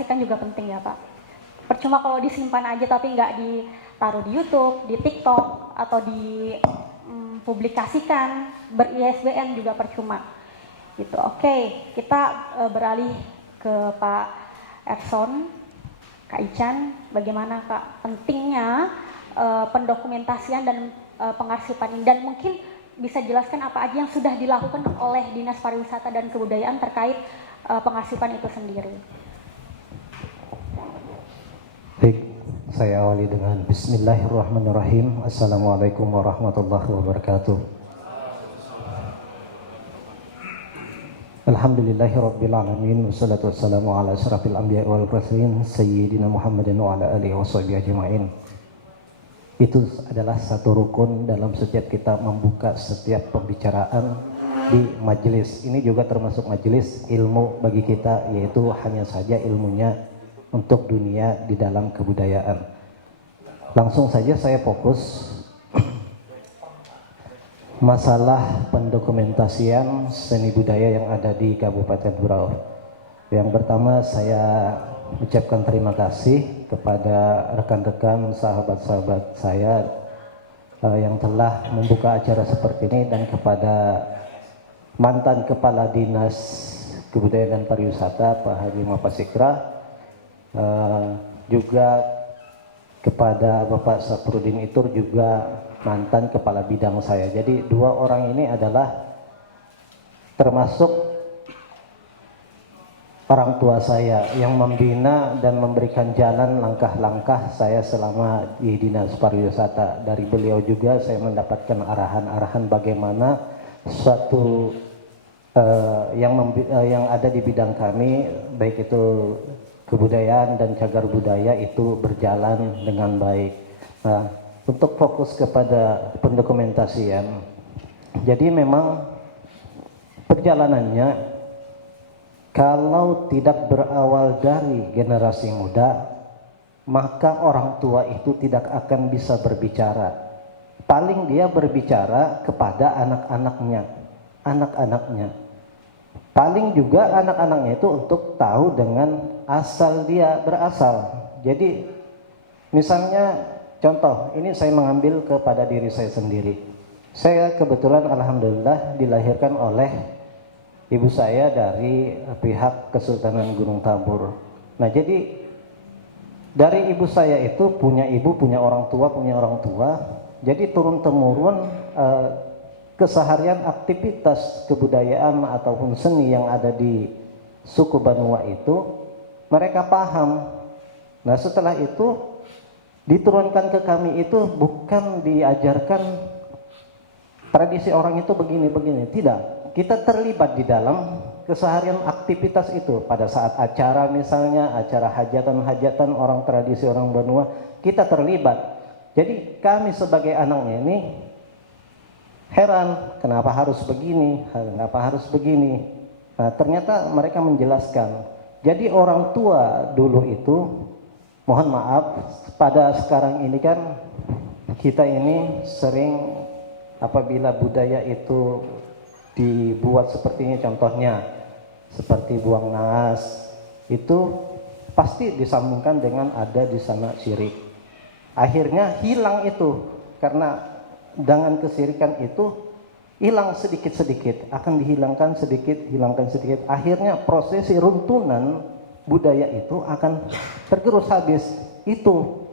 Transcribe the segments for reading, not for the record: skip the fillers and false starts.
dipublikasikan juga penting ya Pak. Percuma kalau disimpan aja tapi nggak ditaruh di YouTube, di TikTok, atau dipublikasikan, ber-ISBN juga percuma. Gitu. Oke, kita beralih ke Pak Erson, Kak Ican, bagaimana Kak pentingnya pendokumentasian dan pengarsipan ini, dan mungkin bisa jelaskan apa aja yang sudah dilakukan oleh Dinas Pariwisata dan Kebudayaan terkait pengarsipan itu sendiri. Baik, saya awali dengan Bismillahirrahmanirrahim. Assalamualaikum warahmatullahi wabarakatuh. Alhamdulillahirrabbilalamin. Wassalatu wassalamu ala asyrafil anbiya wal mursalin Sayyidina Muhammadin wa ala alihi wa sahbihi ajma'in. Itu adalah satu rukun dalam setiap kita membuka setiap pembicaraan di majelis. Ini juga termasuk majelis ilmu bagi kita, yaitu hanya saja ilmunya untuk dunia di dalam kebudayaan. Langsung saja saya fokus masalah pendokumentasian seni budaya yang ada di Kabupaten Berau. Yang pertama saya ucapkan terima kasih kepada rekan-rekan, sahabat-sahabat saya yang telah membuka acara seperti ini, dan kepada mantan Kepala Dinas Kebudayaan dan Pariwisata Pak Haji Mapasikra, juga kepada Bapak Saprudin Itur, juga mantan Kepala Bidang saya. Jadi dua orang ini adalah termasuk orang tua saya yang membina dan memberikan jalan langkah-langkah saya selama di Dinas Pariwisata. Dari beliau juga saya mendapatkan arahan-arahan bagaimana suatu yang ada di bidang kami, baik itu kebudayaan dan cagar budaya, itu berjalan dengan baik. Nah, untuk fokus kepada pendokumentasian, jadi memang perjalanannya kalau tidak berawal dari generasi muda, maka orang tua itu tidak akan bisa berbicara. Paling dia berbicara kepada anak-anaknya. Paling juga anak-anaknya itu untuk tahu dengan asal dia berasal. Jadi misalnya contoh, ini saya mengambil kepada diri saya sendiri. Saya kebetulan alhamdulillah dilahirkan oleh ibu saya dari pihak Kesultanan Gunung Tambur. Nah, jadi dari ibu saya itu punya ibu, punya orang tua. Jadi turun-temurun keseharian aktivitas kebudayaan ataupun seni yang ada di suku Banua itu mereka paham. Nah, setelah itu diturunkan ke kami itu bukan diajarkan tradisi orang itu begini-begini, tidak. Kita terlibat di dalam keseharian aktivitas itu. Pada saat acara, misalnya acara hajatan-hajatan orang tradisi orang Banua, kita terlibat. Jadi kami sebagai anaknya ini heran, kenapa harus begini, kenapa harus begini. Nah, ternyata mereka menjelaskan. Jadi orang tua dulu itu, mohon maaf, pada sekarang ini kan kita ini sering apabila budaya itu dibuat seperti ini, contohnya seperti buang naas, itu pasti disambungkan dengan ada di sana syirik. Akhirnya hilang itu, karena dengan kesirikan itu hilang sedikit-sedikit, akan dihilangkan sedikit, hilangkan sedikit. Akhirnya prosesi runtunan budaya itu akan tergerus habis itu.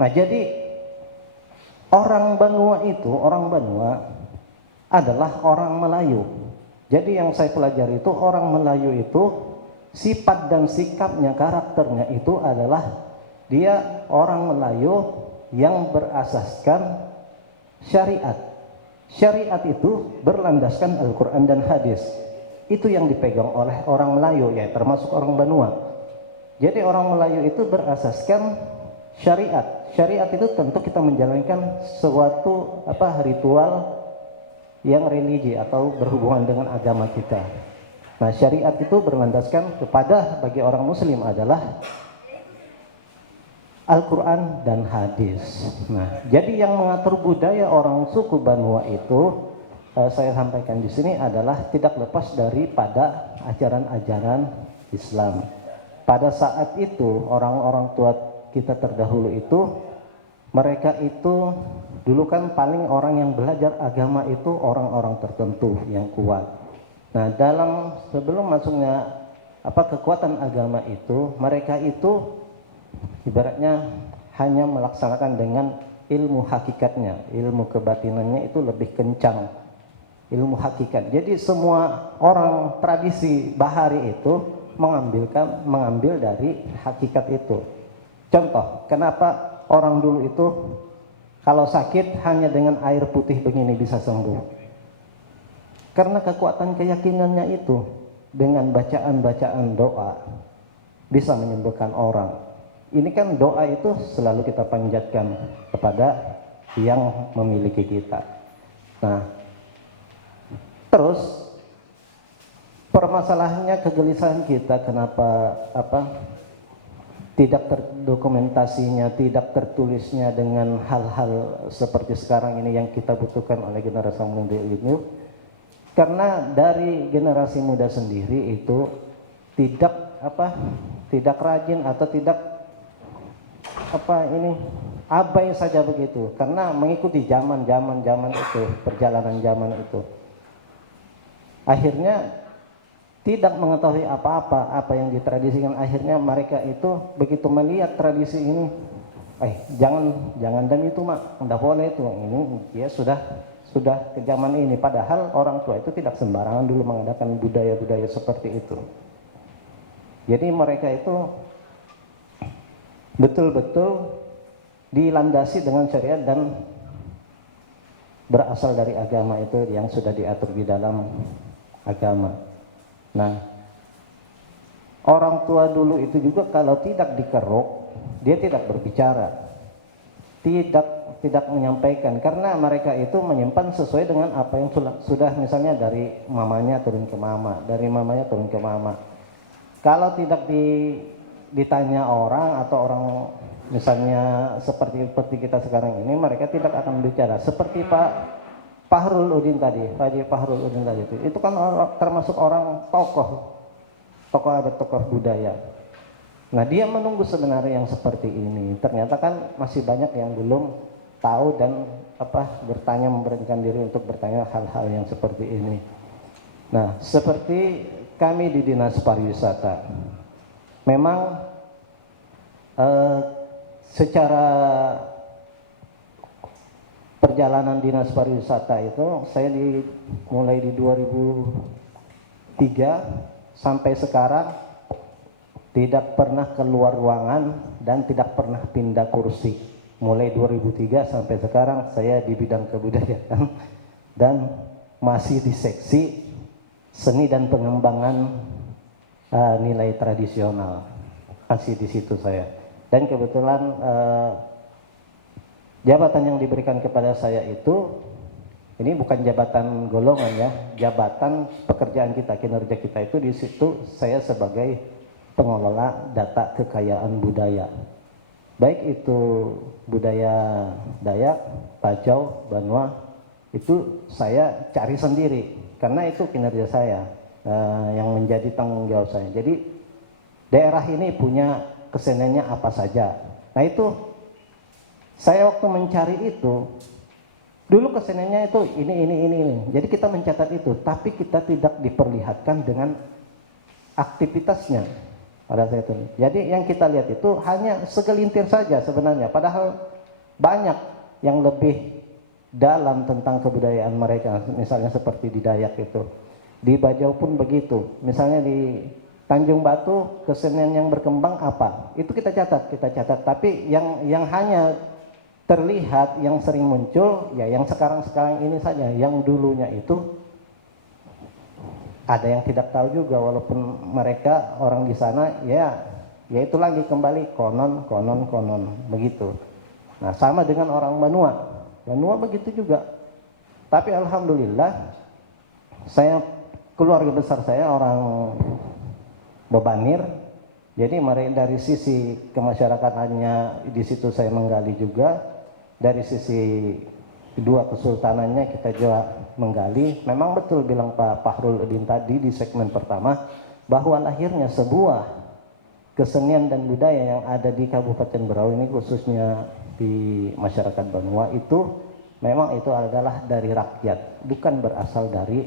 Nah, jadi orang Banua adalah orang Melayu. Jadi yang saya pelajari itu orang Melayu itu sifat dan sikapnya, karakternya itu adalah dia orang Melayu yang berasaskan syariat. Syariat itu berlandaskan Al-Quran dan hadis. Itu yang dipegang oleh orang Melayu, ya termasuk orang Banua. Jadi orang Melayu itu berasaskan syariat. Syariat itu tentu kita menjalankan suatu ritual yang religi atau berhubungan dengan agama kita. Nah, syariat itu berlandaskan kepada bagi orang muslim adalah Al-Quran dan hadis. Nah, jadi yang mengatur budaya orang suku Banua itu saya sampaikan di sini adalah tidak lepas daripada ajaran-ajaran Islam. pada saat itu orang-orang tua kita terdahulu itu, mereka itu dulu kan paling orang yang belajar agama itu orang-orang tertentu yang kuat. Nah, sebelum masuknya kekuatan agama itu, mereka itu ibaratnya hanya melaksanakan dengan ilmu hakikatnya, ilmu kebatinannya itu lebih kencang, ilmu hakikat. Jadi semua orang tradisi bahari itu mengambil dari hakikat itu. Contoh, kenapa orang dulu itu kalau sakit hanya dengan air putih begini bisa sembuh? Karena kekuatan keyakinannya itu dengan bacaan-bacaan doa bisa menyembuhkan orang. Ini kan doa itu selalu kita panjatkan kepada yang memiliki kita. Nah, terus permasalahannya kegelisahan kita kenapa tidak terdokumentasinya, tidak tertulisnya dengan hal-hal seperti sekarang ini yang kita butuhkan oleh generasi muda ini. Karena dari generasi muda sendiri itu tidak rajin atau tidak abai saja begitu, karena mengikuti zaman itu, perjalanan zaman itu. Akhirnya tidak mengetahui apa yang ditradisikan. Akhirnya mereka itu begitu melihat tradisi ini, jangan dan itu mak, enggak boleh itu, ini ya sudah ke zaman ini. Padahal orang tua itu tidak sembarangan dulu mengadakan budaya-budaya seperti itu. Jadi mereka itu betul-betul dilandasi dengan syariat dan berasal dari agama itu yang sudah diatur di dalam agama. Nah, orang tua dulu itu juga kalau tidak dikeruk, dia tidak berbicara, tidak menyampaikan, karena mereka itu menyimpan sesuai dengan apa yang sudah misalnya dari mamanya turun ke mama, dari mamanya turun ke mama. Kalau tidak ditanya orang atau orang misalnya seperti kita sekarang ini, mereka tidak akan bicara. Seperti Pak Fahrul Udin tadi, Haji Fahrul Udin tadi itu kan termasuk orang tokoh adat, tokoh budaya. Nah, dia menunggu sebenarnya yang seperti ini. Ternyata kan masih banyak yang belum tahu dan bertanya, memberanikan diri untuk bertanya hal-hal yang seperti ini. Nah, seperti kami di Dinas Pariwisata, memang secara perjalanan Dinas Pariwisata itu saya mulai di 2003 sampai sekarang tidak pernah keluar ruangan dan tidak pernah pindah kursi. Mulai 2003 sampai sekarang saya di bidang kebudayaan dan masih di seksi seni dan pengembangan nilai tradisional, masih di situ saya. Dan kebetulan jabatan yang diberikan kepada saya itu, ini bukan jabatan golongan ya, jabatan pekerjaan kita, kinerja kita itu di situ saya sebagai pengelola data kekayaan budaya. Baik itu budaya Dayak, Bajau, Banua, itu saya cari sendiri karena itu kinerja saya yang menjadi tanggung jawab saya. Jadi daerah ini punya keseniannya apa saja. Nah, itu saya waktu mencari itu, dulu keseniannya itu ini. Jadi kita mencatat itu, tapi kita tidak diperlihatkan dengan aktivitasnya pada saat itu. Jadi yang kita lihat itu hanya segelintir saja sebenarnya, padahal banyak yang lebih dalam tentang kebudayaan mereka. Misalnya seperti di Dayak itu, di Bajau pun begitu. Misalnya di Tanjung Batu kesenian yang berkembang apa? Itu kita catat. Tapi yang hanya terlihat, yang sering muncul, ya yang sekarang ini saja. Yang dulunya itu ada yang tidak tahu juga, walaupun mereka orang di sana, ya itu lagi kembali konon begitu. Nah, sama dengan orang Banua begitu juga. Tapi alhamdulillah, keluarga besar saya orang Bebanir, jadi dari sisi kemasyarakatannya di situ saya menggali juga, dari sisi kedua kesultanannya kita juga menggali. Memang betul bilang Pak Fahrul Udin tadi di segmen pertama bahwa lahirnya sebuah kesenian dan budaya yang ada di Kabupaten Berau ini, khususnya di masyarakat Banua, itu memang itu adalah dari rakyat, bukan berasal dari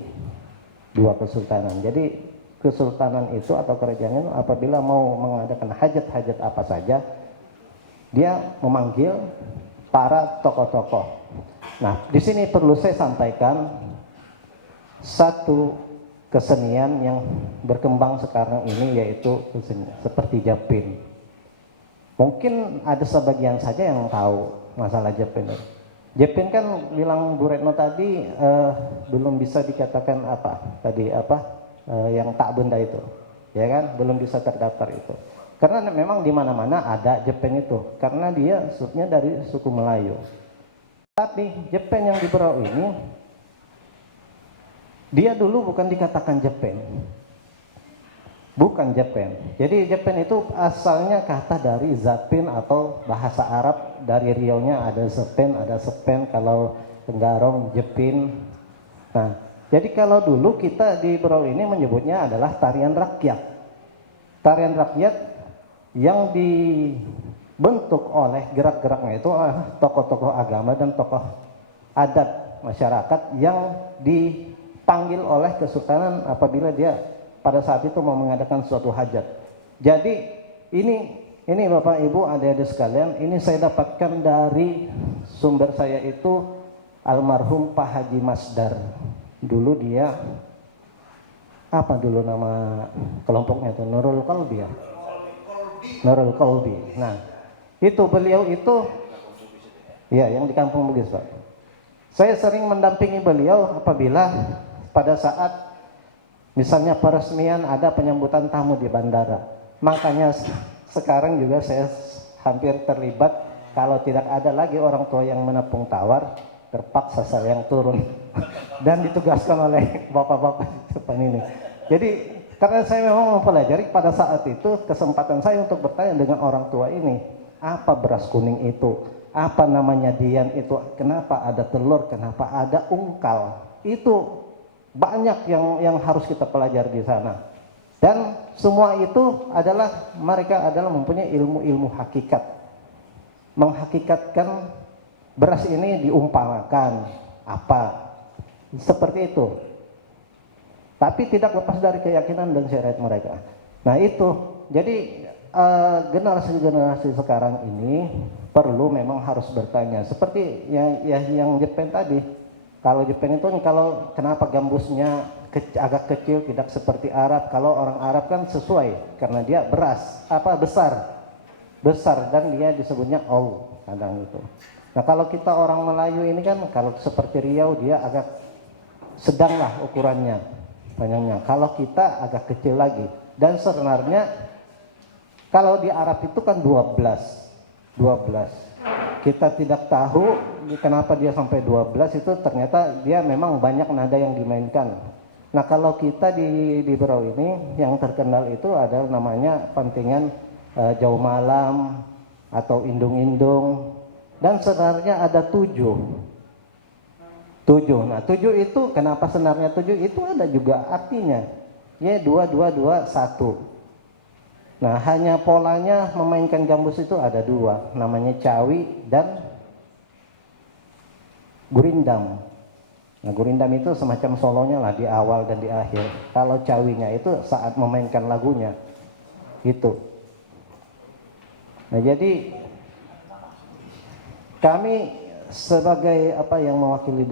dua kesultanan. Jadi kesultanan itu atau kerajaan itu apabila mau mengadakan hajat-hajat apa saja, dia memanggil para tokoh-tokoh. Nah, di sini perlu saya sampaikan satu kesenian yang berkembang sekarang ini, yaitu seperti Japin. Mungkin ada sebagian saja yang tahu masalah Japin. Japin kan bilang Bu Retno tadi belum bisa dikatakan yang tak benda itu, ya kan, belum bisa terdaftar itu. Karena memang di mana-mana ada Japin itu, karena dia subnya dari suku Melayu. Tapi Japin yang di Berau ini, dia dulu bukan dikatakan Japin, bukan Japin. Jadi Japin itu asalnya kata dari Zapin atau bahasa Arab, dari Riau-nya ada Sepen, kalau Tenggarong Jepin. Nah, jadi kalau dulu kita di Berau ini menyebutnya adalah tarian rakyat. Tarian rakyat yang dibentuk oleh gerak-geraknya itu tokoh-tokoh agama dan tokoh adat masyarakat yang dipanggil oleh kesultanan apabila dia pada saat itu mau mengadakan suatu hajat. Jadi ini Bapak Ibu, adik-adik sekalian, ini saya dapatkan dari sumber saya itu almarhum Pak Haji Masdar. Dulu dia apa dulu nama kelompoknya itu, Nurul Qalbi ya? Nurul Qalbi. Nah, itu beliau itu ya yang di Kampung Bugis, Pak. Saya sering mendampingi beliau apabila pada saat misalnya peresmian ada penyambutan tamu di bandara. Makanya sekarang juga saya hampir terlibat, kalau tidak ada lagi orang tua yang menepung tawar, terpaksa saya yang turun dan ditugaskan oleh bapak-bapak di depan ini. Jadi karena saya memang mempelajari, pada saat itu kesempatan saya untuk bertanya dengan orang tua ini, apa beras kuning itu, apa namanya dian itu, kenapa ada telur, kenapa ada ungkal, itu banyak yang harus kita pelajari di sana. Dan semua itu adalah mereka adalah mempunyai ilmu-ilmu hakikat, menghakikatkan beras ini diumpamakan apa, seperti itu. Tapi tidak lepas dari keyakinan dan syariat mereka. Nah itu, jadi generasi-generasi sekarang ini perlu memang harus bertanya. Seperti yang Jepang tadi. Kalau Jepang itu kalau kenapa gambusnya agak kecil, tidak seperti Arab. Kalau orang Arab kan sesuai karena dia besar dan dia disebutnya kadang itu. Nah kalau kita orang Melayu ini kan kalau seperti Riau dia agak sedanglah ukurannya, panjangnya. Kalau kita agak kecil lagi. Dan sebenarnya kalau di Arab itu kan 12. Kita tidak tahu kenapa dia sampai 12, itu ternyata dia memang banyak nada yang dimainkan. Nah kalau kita di Berau ini yang terkenal itu adalah namanya pantingan Jauh Malam atau Indung-Indung, dan sebenarnya ada 7. Nah 7 itu kenapa sebenarnya 7 itu ada juga artinya, ya 2, 2, 2, 1. Nah hanya polanya memainkan gambus itu ada 2, namanya cawi dan gurindam. Nah gurindam itu semacam solonya lah di awal dan di akhir. Kalau cawinya itu saat memainkan lagunya itu. Nah jadi kami sebagai yang mewakili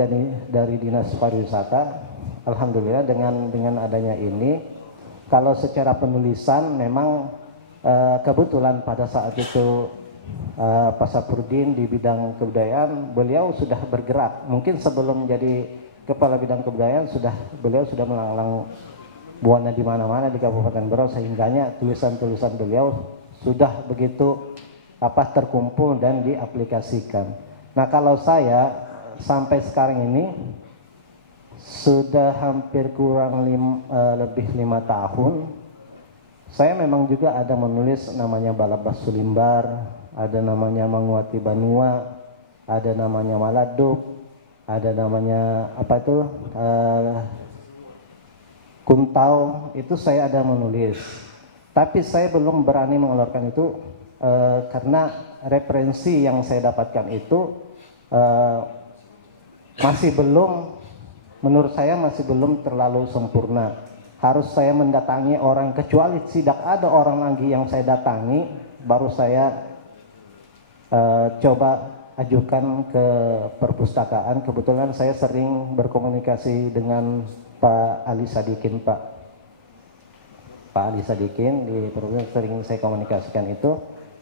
dari Dinas Pariwisata, alhamdulillah dengan adanya ini, kalau secara penulisan memang kebetulan pada saat itu Pak Sapurdin di bidang kebudayaan, beliau sudah bergerak. Mungkin sebelum jadi kepala bidang kebudayaan beliau sudah melanglang buana di mana-mana di Kabupaten Berau, sehingganya tulisan-tulisan beliau sudah begitu terkumpul dan diaplikasikan. Nah kalau saya sampai sekarang ini sudah hampir kurang lebih 5 tahun, saya memang juga ada menulis namanya Balabas Sulimbar, ada namanya Manguati Banua, ada namanya Maladuk, ada namanya Kuntau, itu saya ada menulis. Tapi saya belum berani mengeluarkan itu karena referensi yang saya dapatkan itu masih belum, menurut saya masih belum terlalu sempurna. Harus saya mendatangi orang, kecuali tidak ada orang lagi yang saya datangi, baru saya coba ajukan ke perpustakaan. Kebetulan saya sering berkomunikasi dengan Pak Ali Sadikin, Pak Ali Sadikin di perpustakaan, sering saya komunikasikan itu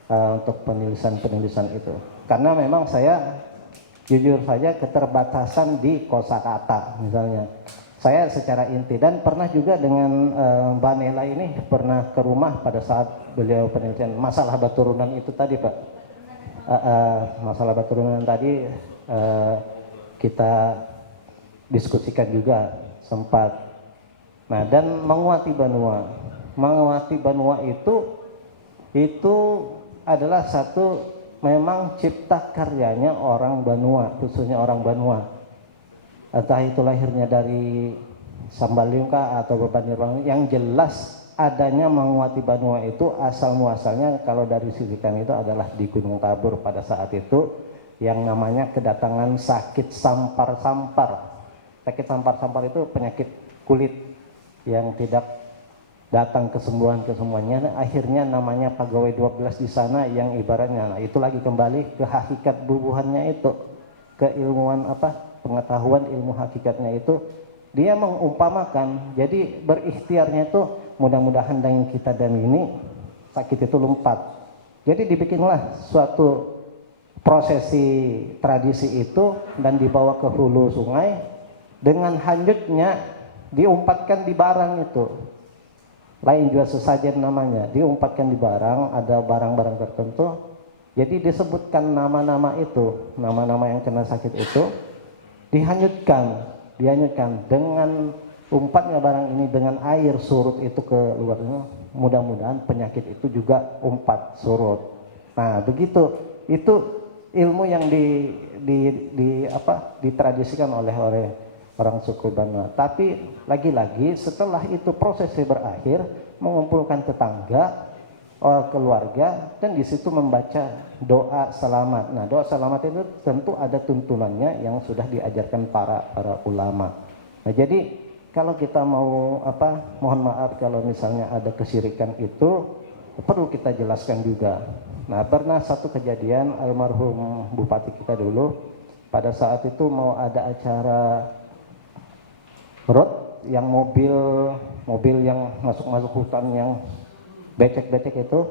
untuk penulisan itu. Karena memang saya jujur saja keterbatasan di kosakata misalnya. Saya secara inti, dan pernah juga dengan Mbak Nela ini pernah ke rumah pada saat beliau penelitian masalah baturunan itu tadi, Pak. Masalah baturunan tadi kita diskusikan juga sempat. Nah, dan menguati Banua itu adalah satu memang cipta karyanya orang Banua, khususnya orang Banua. Entah itu lahirnya dari Sambaliung atau Banjarbaru Banua, yang jelas adanya menguati Banua itu asal muasalnya kalau dari sisi kami itu adalah di Gunung Tabur pada saat itu, yang namanya kedatangan sakit sampar-sampar. Sakit sampar-sampar itu penyakit kulit yang tidak datang kesembuhannya, akhirnya namanya pegawai 12 di sana yang ibaratnya, nah itu lagi kembali ke hakikat bubuhannya itu, keilmuan pengetahuan ilmu hakikatnya itu, dia mengumpamakan, jadi berikhtiarnya itu mudah-mudahan dengan kita dan ini sakit itu lompat. Jadi dibikinlah suatu prosesi tradisi itu dan dibawa ke hulu sungai, dengan hanyutnya diumpatkan di barang itu. Lain juga sesajen namanya, diumpatkan di barang, ada barang-barang tertentu. Jadi disebutkan nama-nama itu, nama-nama yang kena sakit itu dihanyutkan dengan umpatnya barang ini dengan air surut itu ke luarnya. Mudah-mudahan penyakit itu juga umpat surut. Nah, begitu. Itu ilmu yang ditradisikan oleh orang suku Banua. Tapi lagi-lagi setelah itu prosesnya berakhir, mengumpulkan tetangga, keluarga, dan di situ membaca doa selamat. Nah, doa selamat itu tentu ada tuntunannya yang sudah diajarkan para ulama. Nah, jadi kalau kita mau mohon maaf kalau misalnya ada kesyirikan itu perlu kita jelaskan juga. Nah, pernah satu kejadian almarhum bupati kita dulu pada saat itu mau ada acara road yang mobil yang masuk hutan yang becek-becek itu,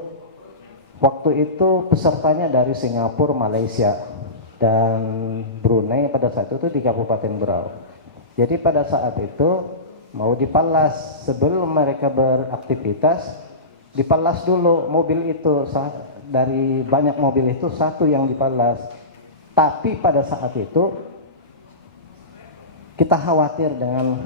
waktu itu pesertanya dari Singapura, Malaysia, dan Brunei pada saat itu di Kabupaten Berau. Jadi pada saat itu mau dipalas, sebelum mereka beraktivitas, dipalas dulu mobil itu, dari banyak mobil itu satu yang dipalas. Tapi pada saat itu kita khawatir dengan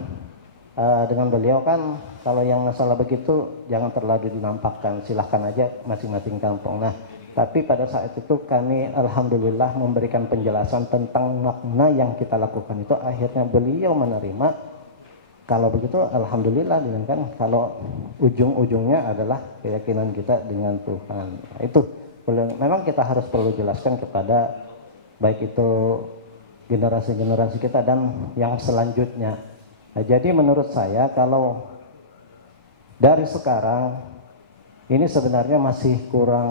beliau kan, kalau yang masalah begitu jangan terlalu dinampakkan, silahkan aja masing-masing kampung. Nah, tapi pada saat itu kami alhamdulillah memberikan penjelasan tentang makna yang kita lakukan itu, akhirnya beliau menerima. Kalau begitu alhamdulillah, kan kalau ujung-ujungnya adalah keyakinan kita dengan Tuhan. Nah, itu memang kita harus perlu jelaskan kepada baik itu generasi-generasi kita dan yang selanjutnya. Nah, jadi menurut saya kalau dari sekarang ini sebenarnya masih kurang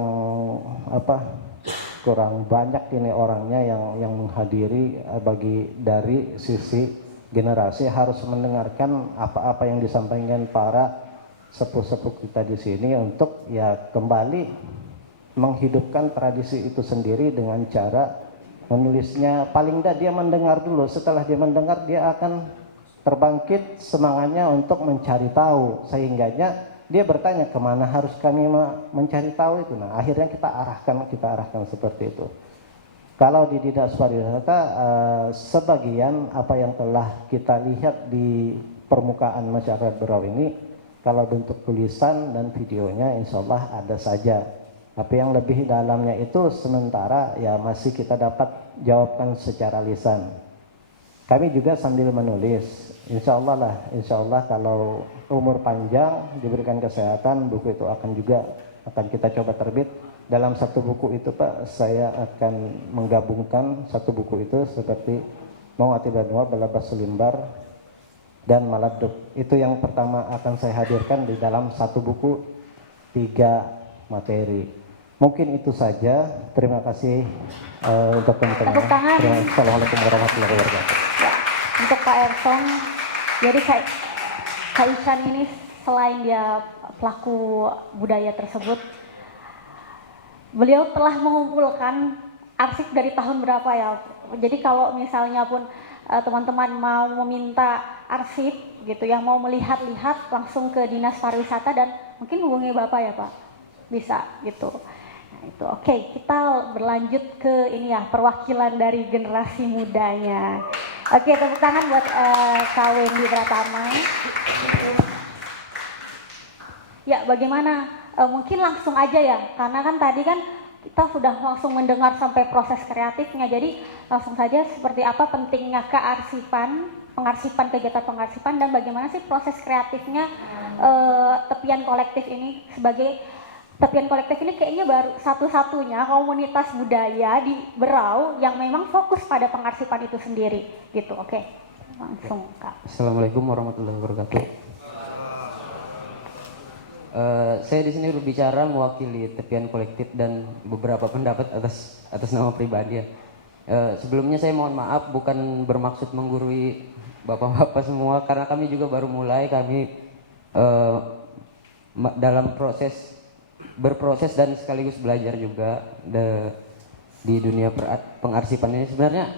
banyak ini orangnya yang menghadiri, bagi dari sisi generasi harus mendengarkan apa-apa yang disampaikan para sepuh-sepuh kita di sini untuk ya kembali menghidupkan tradisi itu sendiri dengan cara menulisnya. Paling tidak dia mendengar dulu, setelah dia mendengar dia akan terbangkit semangatnya untuk mencari tahu, sehingganya dia bertanya kemana harus kami mencari tahu itu. Nah, akhirnya kita arahkan seperti itu. Kalau di Didas Pariwisata, sebagian apa yang telah kita lihat di permukaan masyarakat Berau ini, kalau bentuk tulisan dan videonya insya Allah ada saja. Tapi yang lebih dalamnya itu sementara ya masih kita dapat jawabkan secara lisan. kami juga sambil menulis. Insya Allah lah, insya Allah kalau umur panjang diberikan kesehatan, buku itu akan kita coba terbit. Dalam satu buku itu Pak, saya akan menggabungkan satu buku itu seperti Mawati Banua, Balabas Selimbar, dan Maladuk. Itu yang pertama akan saya hadirkan di dalam satu buku 3 materi. Mungkin itu saja. Terima kasih untuk teman-teman. Tepuk tangan. Assalamualaikum warahmatullahi wabarakatuh. Ya, untuk Pak Erson, jadi Kak Ican ini selain dia pelaku budaya tersebut, beliau telah mengumpulkan arsip dari tahun berapa ya. Jadi kalau misalnya pun teman-teman mau meminta arsip gitu ya, mau melihat-lihat langsung ke Dinas Pariwisata dan mungkin hubungi Bapak ya Pak, bisa gitu. Nah, itu oke, kita berlanjut ke ini ya, perwakilan dari generasi mudanya. Oke, tepuk tangan buat Kak Wendy Pratama. Ya, bagaimana? Mungkin langsung aja ya, karena kan tadi kan kita sudah langsung mendengar sampai proses kreatifnya. Jadi langsung saja seperti apa pentingnya pengarsipan, kegiatan pengarsipan, dan bagaimana sih proses kreatifnya tepian kolektif ini. Sebagai tepian kolektif ini kayaknya baru satu-satunya komunitas budaya di Berau yang memang fokus pada pengarsipan itu sendiri gitu. Oke, langsung Kak. Assalamualaikum warahmatullahi wabarakatuh. Saya di sini berbicara mewakili tepian kolektif dan beberapa pendapat atas nama pribadi ya. Sebelumnya saya mohon maaf, bukan bermaksud menggurui bapak-bapak semua, karena kami juga baru mulai, kami dalam berproses dan sekaligus belajar juga di dunia pengarsipan ini. Sebenarnya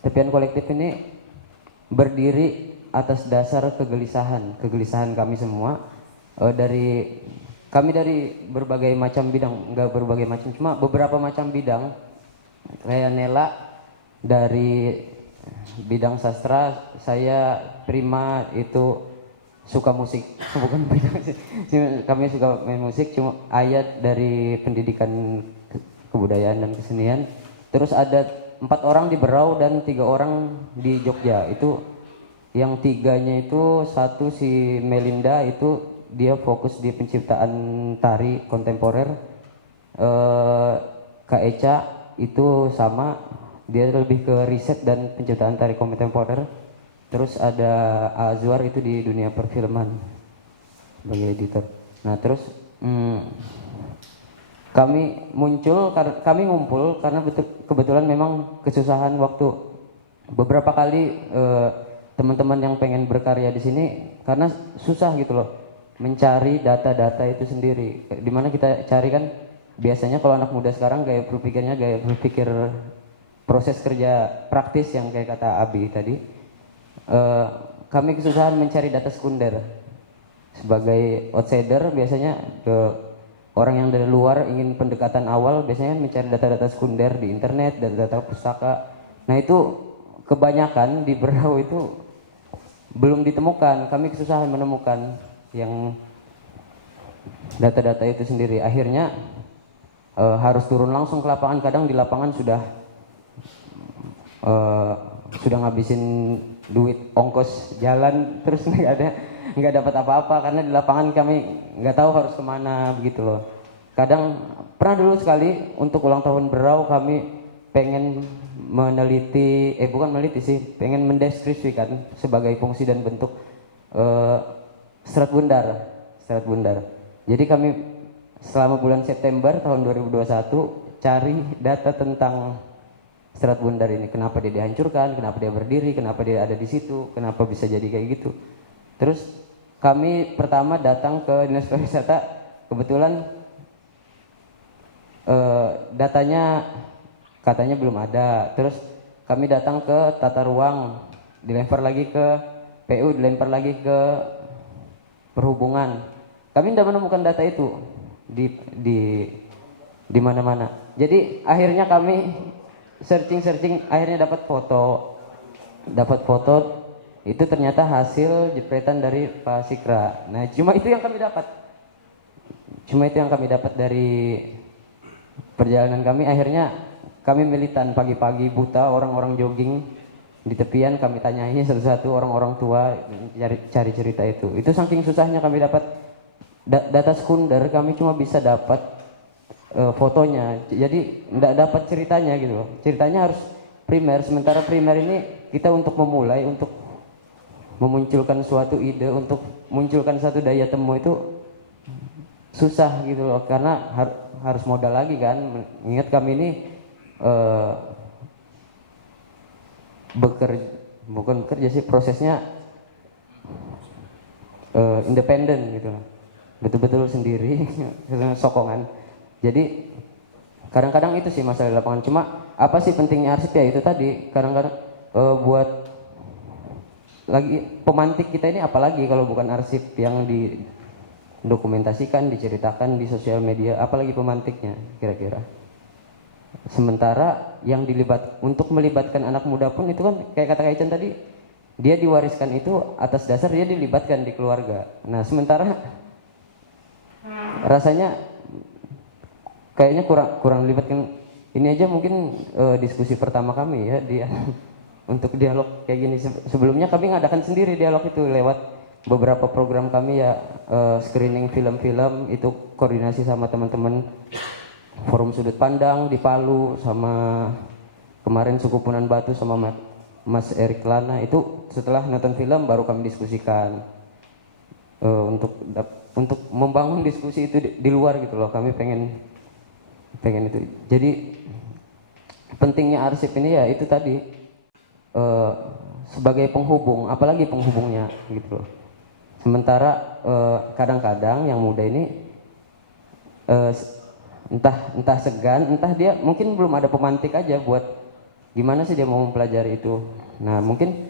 tepian kolektif ini berdiri atas dasar kegelisahan kami semua. Kami dari berbagai macam bidang, enggak berbagai macam, cuma beberapa macam bidang. Kayak Nela dari bidang sastra, saya Prima itu suka musik, bukan bidang sih. Kami suka main musik, cuma Ayat dari pendidikan kebudayaan dan kesenian. Terus ada 4 orang di Berau dan 3 orang di Jogja. Itu yang 3-nya itu, satu si Melinda itu dia fokus di penciptaan tari kontemporer. Kak Eca itu sama, dia lebih ke riset dan penciptaan tari kontemporer. Terus ada Azwar itu di dunia perfilman sebagai editor. Nah terus kami ngumpul karena kebetulan memang kesusahan waktu. Beberapa kali teman-teman yang pengen berkarya di sini karena susah gitu loh mencari data-data itu sendiri. Dimana kita cari kan biasanya kalau anak muda sekarang gaya berpikir proses kerja praktis yang kayak kata Abi tadi. Kami kesusahan mencari data sekunder. Sebagai outsider biasanya ke orang yang dari luar ingin pendekatan awal biasanya mencari data-data sekunder di internet, data-data pustaka. Nah itu kebanyakan di Berau itu belum ditemukan. Kami kesusahan menemukan yang data-data itu sendiri. Akhirnya harus turun langsung ke lapangan. Kadang di lapangan sudah ngabisin duit ongkos jalan, terus nggak dapat apa-apa karena di lapangan kami nggak tahu harus kemana begitu loh. Kadang pernah dulu sekali untuk ulang tahun Berau kami pengen pengen mendeskripsikan sebagai fungsi dan bentuk Serat Bundar. Jadi kami selama bulan September tahun 2021 cari data tentang Serat Bundar ini. Kenapa dia dihancurkan, kenapa dia berdiri, kenapa dia ada di situ, kenapa bisa jadi kayak gitu. Terus kami pertama datang ke Dinas Pariwisata, kebetulan datanya katanya belum ada. Terus kami datang ke tata ruang, dilempar lagi ke PU, dilempar lagi ke perhubungan. Kami tidak menemukan data itu di mana-mana. Jadi akhirnya kami searching, akhirnya dapat foto itu ternyata hasil jepretan dari Pak Sikra. Nah cuma itu yang kami dapat dari perjalanan kami. Akhirnya kami militan pagi-pagi buta, orang-orang jogging di tepian kami tanyai satu-satu orang-orang tua cari cerita itu saking susahnya kami dapat data sekunder, kami cuma bisa dapat fotonya, jadi tidak dapat ceritanya gitu loh. Ceritanya harus primer, sementara primer ini kita untuk memulai, untuk memunculkan suatu ide, untuk munculkan satu daya temu itu susah gitu loh, karena harus modal lagi kan. Ingat kami ini bukan bekerja sih, prosesnya independen gitu loh, betul-betul sendiri sokongan. Jadi kadang-kadang itu sih masalah di lapangan. Cuma apa sih pentingnya arsip ya itu tadi, kadang-kadang buat lagi pemantik kita ini, apalagi kalau bukan arsip yang didokumentasikan, diceritakan di sosial media, apalagi pemantiknya kira-kira. Sementara yang untuk melibatkan anak muda pun itu kan kayak kata Kak Ican tadi, dia diwariskan itu atas dasar dia dilibatkan di keluarga. Nah sementara rasanya kayaknya kurang libatkan. Ini aja mungkin diskusi pertama kami ya dia untuk dialog kayak gini. Sebelumnya kami ngadakan sendiri dialog itu lewat beberapa program kami ya, screening film-film itu koordinasi sama teman-teman Forum Sudut Pandang di Palu, sama kemarin Suku Punan Batu sama Mas Erik Lana. Itu setelah nonton film baru kami diskusikan untuk membangun diskusi itu di luar gitu loh. Kami pengen itu. Jadi pentingnya arsip ini ya itu tadi, sebagai penghubung, apalagi penghubungnya gitu loh. Sementara kadang-kadang yang muda ini entah segan, entah dia mungkin belum ada pemantik aja buat gimana sih dia mau mempelajari itu. Nah mungkin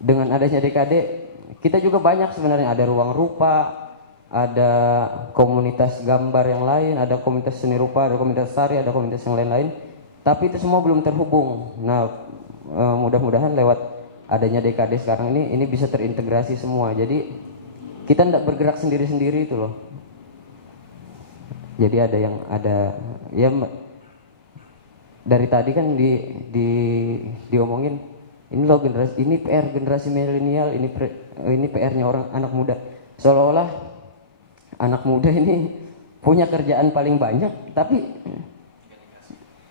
dengan adanya DKD kita juga banyak sebenarnya, ada ruang rupa, ada komunitas gambar yang lain, ada komunitas seni rupa, ada komunitas tari, ada komunitas yang lain-lain, tapi itu semua belum terhubung. Nah mudah-mudahan lewat adanya DKD sekarang ini bisa terintegrasi semua, jadi kita tidak bergerak sendiri-sendiri itu loh. Jadi ada ya dari tadi kan diomongin ini loh generasi, ini PR generasi milenial, ini PR-nya orang anak muda, seolah-olah anak muda ini punya kerjaan paling banyak, tapi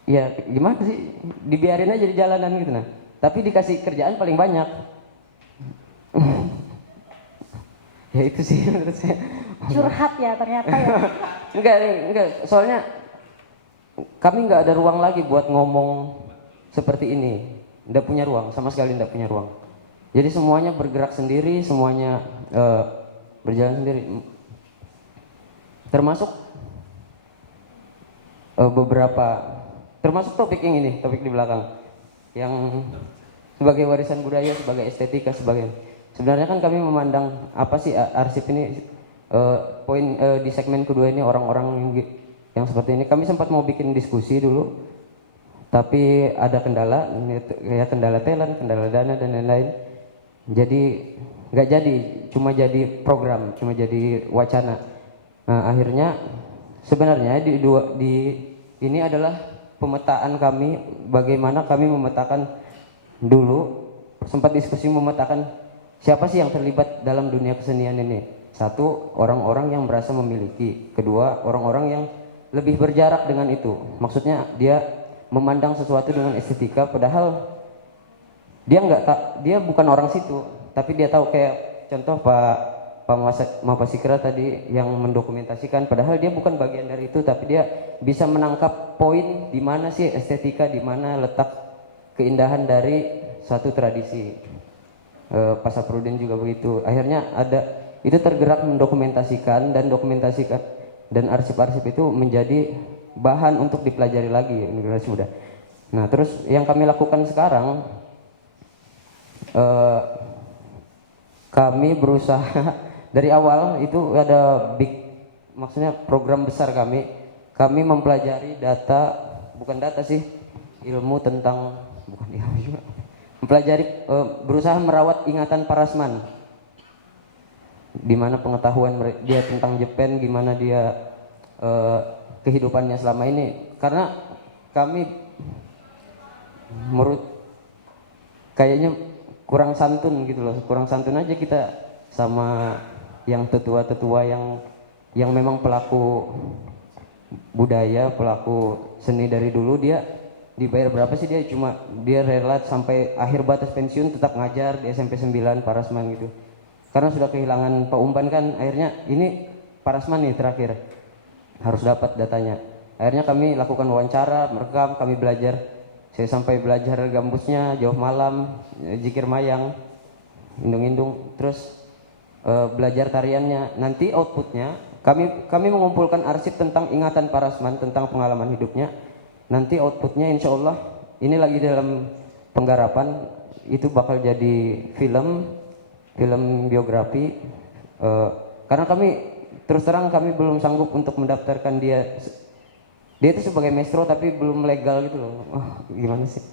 ya gimana sih, dibiarin aja di jalanan gitu. Nah tapi dikasih kerjaan paling banyak. Ya itu sih menurut saya. Curhat ya ternyata ya. Enggak, soalnya kami nggak ada ruang lagi buat ngomong seperti ini. Nggak punya ruang, sama sekali nggak punya ruang. Jadi semuanya bergerak sendiri, semuanya berjalan sendiri. Termasuk termasuk topik yang ini, topik di belakang, yang sebagai warisan budaya, sebagai estetika, sebenarnya kan kami memandang apa sih arsip ini, poin di segmen kedua ini orang-orang yang seperti ini. Kami sempat mau bikin diskusi dulu, tapi ada kendala, ya kendala talent, kendala dana dan lain-lain. Jadi nggak jadi, cuma jadi program, cuma jadi wacana. Nah akhirnya sebenarnya ini adalah pemetaan kami, bagaimana kami memetakan dulu, sempat diskusi memetakan siapa sih yang terlibat dalam dunia kesenian ini. Satu, orang-orang yang merasa memiliki. Kedua, orang-orang yang lebih berjarak dengan itu. Maksudnya dia memandang sesuatu dengan estetika, padahal dia bukan orang situ, tapi dia tahu. Kayak contoh Pak Mapasikra tadi yang mendokumentasikan, padahal dia bukan bagian dari itu, tapi dia bisa menangkap poin di mana sih estetika, di mana letak keindahan dari satu tradisi. Pak Saprudin juga begitu. Akhirnya itu tergerak mendokumentasikan dan arsip-arsip itu menjadi bahan untuk dipelajari lagi generasi muda. Nah terus yang kami lakukan sekarang, kami berusaha dari awal itu ada maksudnya program besar kami mempelajari ilmu tentang mempelajari, berusaha merawat ingatan Parasman, di mana pengetahuan dia tentang Jepang, gimana dia kehidupannya selama ini. Karena kami kayaknya kurang santun gitu loh, kurang santun aja kita sama yang tetua-tetua yang memang pelaku budaya, pelaku seni dari dulu. Dia dibayar berapa sih, dia rela sampai akhir batas pensiun tetap ngajar di SMP 9 Parasman gitu. Karena sudah kehilangan Pak Umpan kan, akhirnya ini Parasman nih terakhir harus dapat datanya. Akhirnya kami lakukan wawancara, merekam, kami belajar. Saya sampai belajar gambusnya, jauh malam, jikir mayang, indung-indung, terus belajar tariannya. Nanti outputnya kami mengumpulkan arsip tentang ingatan Parasman, tentang pengalaman hidupnya. Nanti outputnya insya Allah ini lagi dalam penggarapan, itu bakal jadi film biografi. Karena kami terus terang kami belum sanggup untuk mendaftarkan dia itu sebagai maestro tapi belum legal gitu loh. Gimana sih?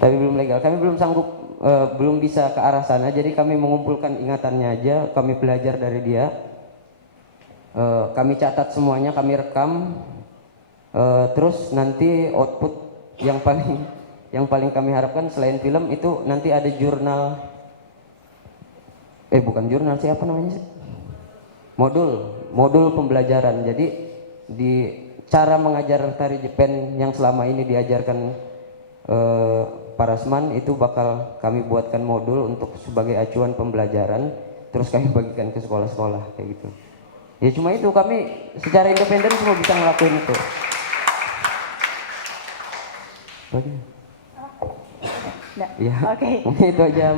Tapi belum legal, kami belum sanggup, belum bisa ke arah sana. Jadi kami mengumpulkan ingatannya aja, kami belajar dari dia. Kami catat semuanya, kami rekam, terus nanti output yang paling kami harapkan selain film itu nanti ada jurnal, bukan jurnal sih, apa namanya sih, modul pembelajaran. Jadi di cara mengajar tari Jepen yang selama ini diajarkan Parasman itu bakal kami buatkan modul untuk sebagai acuan pembelajaran, terus kami bagikan ke sekolah-sekolah kayak gitu. Ya cuma itu, kami secara independen cuma bisa ngelakuin itu. Ya, Oke. mungkin itu aja,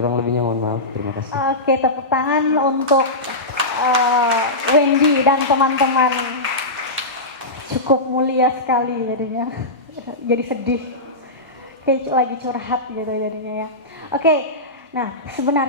kurang lebihnya mohon maaf, terima kasih. Oke, tepuk tangan untuk Wendy dan teman-teman. Cukup mulia sekali jadinya. Jadi sedih. Kayak lagi curhat gitu jadinya ya. Oke, nah sebenarnya